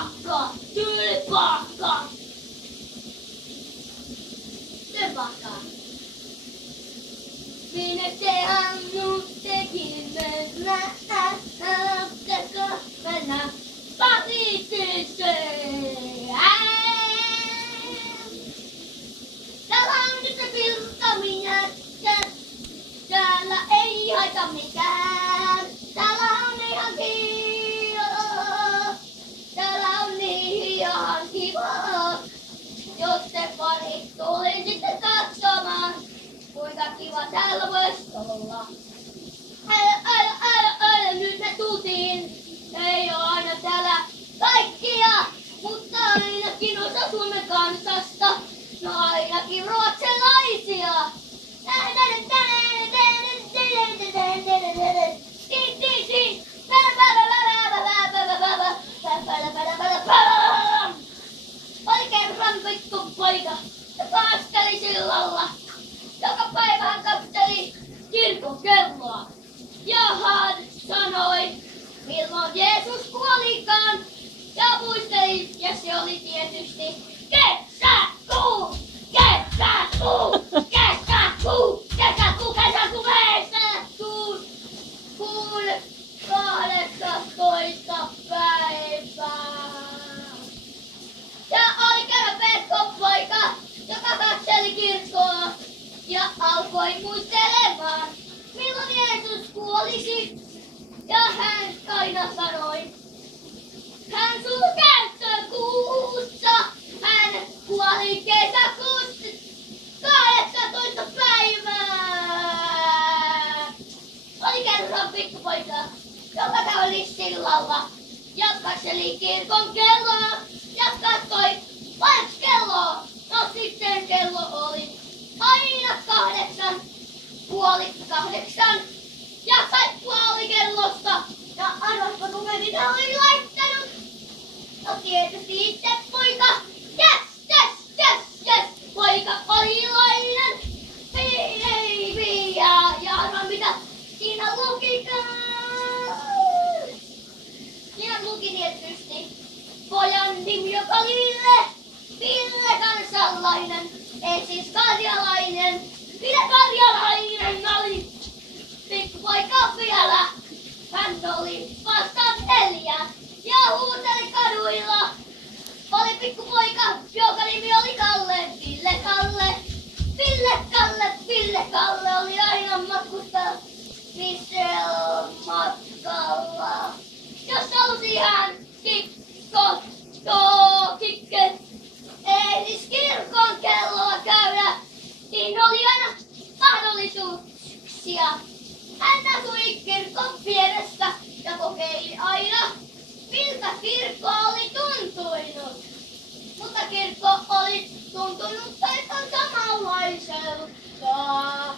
Tylpakka! Tylpakka! Tylpakka! Minne te annuttekin mennä? Haluatteko mennä patistiseen? Täällä on nyt se virkamiehet. Täällä ei haita mitään. Täällä on ihan kiva. Täällä on ihan kiva. Jos te parit tulisitte katsomaan, kuinka kiva täällä voisi olla. Nyt me tultiin. Ei oo aina täällä kaikkia, mutta ainakin osa Suomen kansasta. No ainakin ruotsalaisia. Oikein rampikko poika, joka asteli sillalla. Joka päivä hän katseli kirkon kelloa. Ja hän sanoi, milloin Jeesus kuolikaan. Ja muisteli, ja se oli tietysti kesäkuu, kesäkuu, kesäkuu, kesäkuu, kesäkuu, kesäkuu. Kuun 18. päivää. Ja oli kerran Pekko-poika, joka katseli kirkkoa ja alkoi muistelemaan, milloin Jeesus kuolisi. Ja hän aina sanoi, hän suli kesäkuussa, hän kuoli kesäkuussa 18. päivää. Oli kerran pikkupoika, joka käveli sillalla ja katseli kirkon kelloa ja katsoi, paljonko kelloa. No sitten kello oli aina 8, puoli 8 ja saippua oli kellosta. Ja arvatko kuka mitä oli laittanut? No tietysti itse poika. Yes, yes, yes, yes. Poika oli iloinen. Ja arvaa mitä siinä lukikaan. Siinä luki tietysti pojan nimi, joka oli Ville. Ville kansalainen. Ei siis karjalainen. Ville karjalainen oli pikkupoika vielä. Hän oli vasta 4 ja huuteli kaduilla. Oli pikkupoika, joka nimi oli Kalle. Ville Kalle. Ville Kalle. Ville Kalle oli aina matkustamisen matkalla. Jos halusi hän ei siis kirkon kelloa käydä, niin oli aina mahdollisuuksia. Hän asui kirkon vieressä ja kokeili aina, miltä kirkko oli tuntunut. Mutta kirkko oli tuntunut aivan samanlaiselta.